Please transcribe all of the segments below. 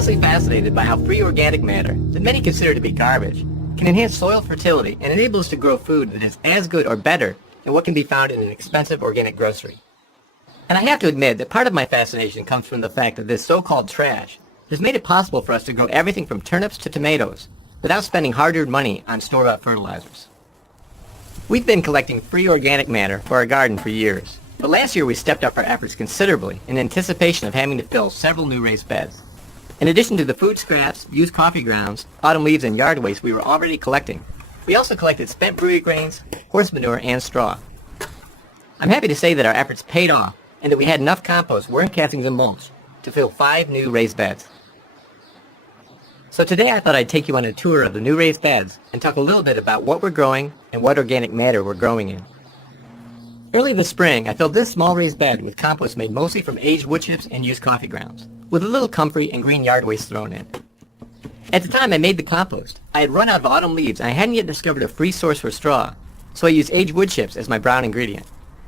endlessly fascinated by how free organic matter, that many consider to be garbage, can enhance soil fertility and enable us to grow food that is as good or better than what can be found in an expensive organic grocery. And I have to admit that part of my fascination comes from the fact that this so-called trash has made it possible for us to grow everything from turnips to tomatoes without spending hard-earned money on store-bought fertilizers. We've been collecting free organic matter for our garden for years, but last year we stepped up our efforts considerably in anticipation of having to fill several new raised beds. In addition to the food scraps, used coffee grounds, autumn leaves, and yard waste we were already collecting, we also collected spent brewery grains, horse manure, and straw. I'm happy to say that our efforts paid off and that we had enough compost, worm castings, and mulch to fill 5 new raised beds. So today I thought I'd take you on a tour of the new raised beds and talk a little bit about what we're growing and what organic matter we're growing in. Early this spring, I filled this small raised bed with compost made mostly from aged wood chips and used coffee grounds, with a little comfrey and green yard waste thrown in. At the time I made the compost, I had run out of autumn leaves and I hadn't yet discovered a free source for straw, so I used aged wood chips as my brown ingredient.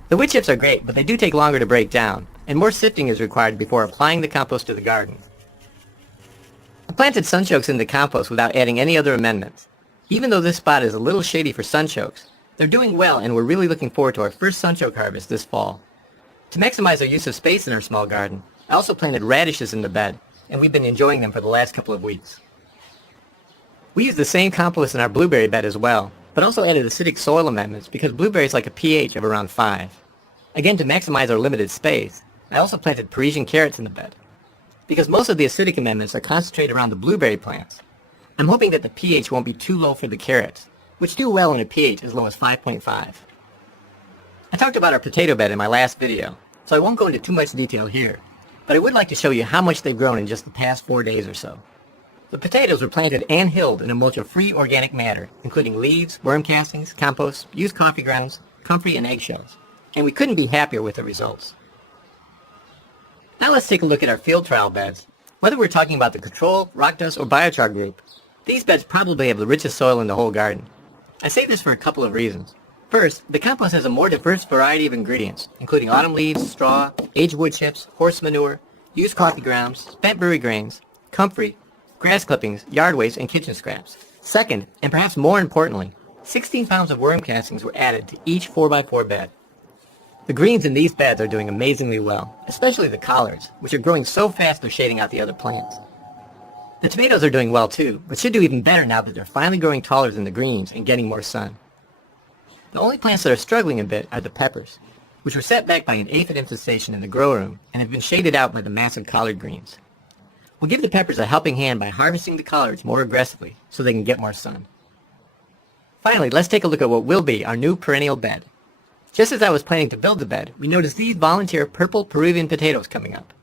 The wood chips are great, but they do take longer to break down, and more sifting is required before applying the compost to the garden. I planted sunchokes in the compost without adding any other amendments. Even though this spot is a little shady for sunchokes, they're doing well and we're really looking forward to our first sunchoke harvest this fall. To maximize our use of space in our small garden, I also planted radishes in the bed, and we've been enjoying them for the last couple of weeks. We used the same compost in our blueberry bed as well, but also added acidic soil amendments because blueberries like a pH of around 5. Again, to maximize our limited space, I also planted Parisian carrots in the bed. Because most of the acidic amendments are concentrated around the blueberry plants, I'm hoping that the pH won't be too low for the carrots, which do well in a pH as low as 5.5. I talked about our potato bed in my last video, so I won't go into too much detail here, but I would like to show you how much they've grown in just the past 4 days or so. The potatoes were planted and hilled in a mulch of free organic matter, including leaves, worm castings, compost, used coffee grounds, comfrey, and eggshells, and we couldn't be happier with the results. Now let's take a look at our field trial beds. Whether we're talking about the control, rock dust, or biochar group, these beds probably have the richest soil in the whole garden. I say this for a couple of reasons. First, the compost has a more diverse variety of ingredients, including autumn leaves, straw, aged wood chips, horse manure, used coffee grounds, spent brewery grains, comfrey, grass clippings, yard waste, and kitchen scraps. Second, and perhaps more importantly, 16 pounds of worm castings were added to each 4x4 bed. The greens in these beds are doing amazingly well, especially the collards, which are growing so fast they're shading out the other plants. The tomatoes are doing well too, but should do even better now that they're finally growing taller than the greens and getting more sun. The only plants that are struggling a bit are the peppers, which were set back by an aphid infestation in the grow room and have been shaded out by the massive collard greens. We'll give the peppers a helping hand by harvesting the collards more aggressively so they can get more sun. Finally, let's take a look at what will be our new perennial bed. Just as I was planning to build the bed, we noticed these volunteer purple Peruvian potatoes coming up.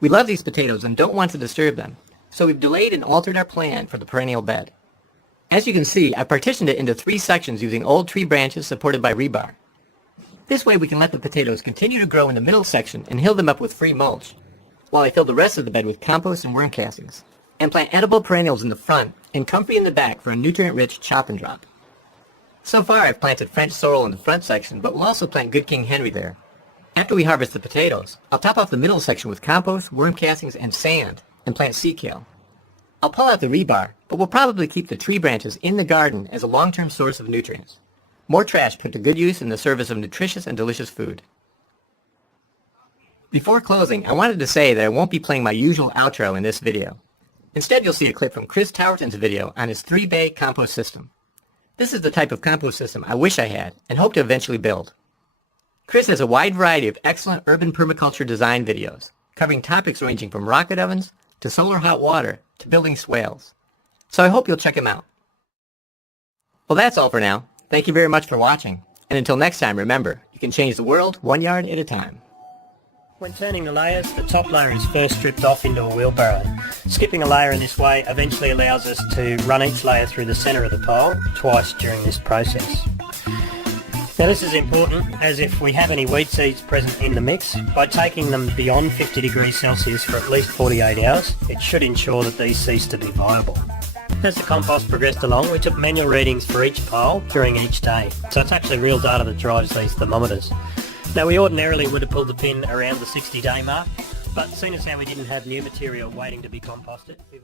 We love these potatoes and don't want to disturb them, so we've delayed and altered our plan for the perennial bed. As you can see, I partitioned it into 3 sections using old tree branches supported by rebar. This way we can let the potatoes continue to grow in the middle section and hill them up with free mulch, while I fill the rest of the bed with compost and worm castings, and plant edible perennials in the front and comfrey in the back for a nutrient-rich chop and drop. So far I've planted French sorrel in the front section, but we'll also plant Good King Henry there. After we harvest the potatoes, I'll top off the middle section with compost, worm castings, and sand, and plant sea kale. I'll pull out the rebar, but we'll probably keep the tree branches in the garden as a long-term source of nutrients. More trash put to good use in the service of nutritious and delicious food. Before closing, I wanted to say that I won't be playing my usual outro in this video. Instead, you'll see a clip from Chris Towerton's video on his 3-bay compost system. This is the type of compost system I wish I had and hope to eventually build. Chris has a wide variety of excellent urban permaculture design videos, covering topics ranging from rocket ovens to solar hot water to building swales. So I hope you'll check him out. Well, that's all for now. Thank you very much for watching. And until next time, remember, you can change the world 1 yard at a time. When turning the layers, the top layer is first stripped off into a wheelbarrow. Skipping a layer in this way eventually allows us to run each layer through the centre of the pile twice during this process. Now this is important, as if we have any weed seeds present in the mix, by taking them beyond 50 degrees Celsius for at least 48 hours, it should ensure that these cease to be viable. As the compost progressed along, we took manual readings for each pile during each day, so it's actually real data that drives these thermometers. Now we ordinarily would have pulled the pin around the 60-day mark, But seeing as how we didn't have new material waiting to be composted, we've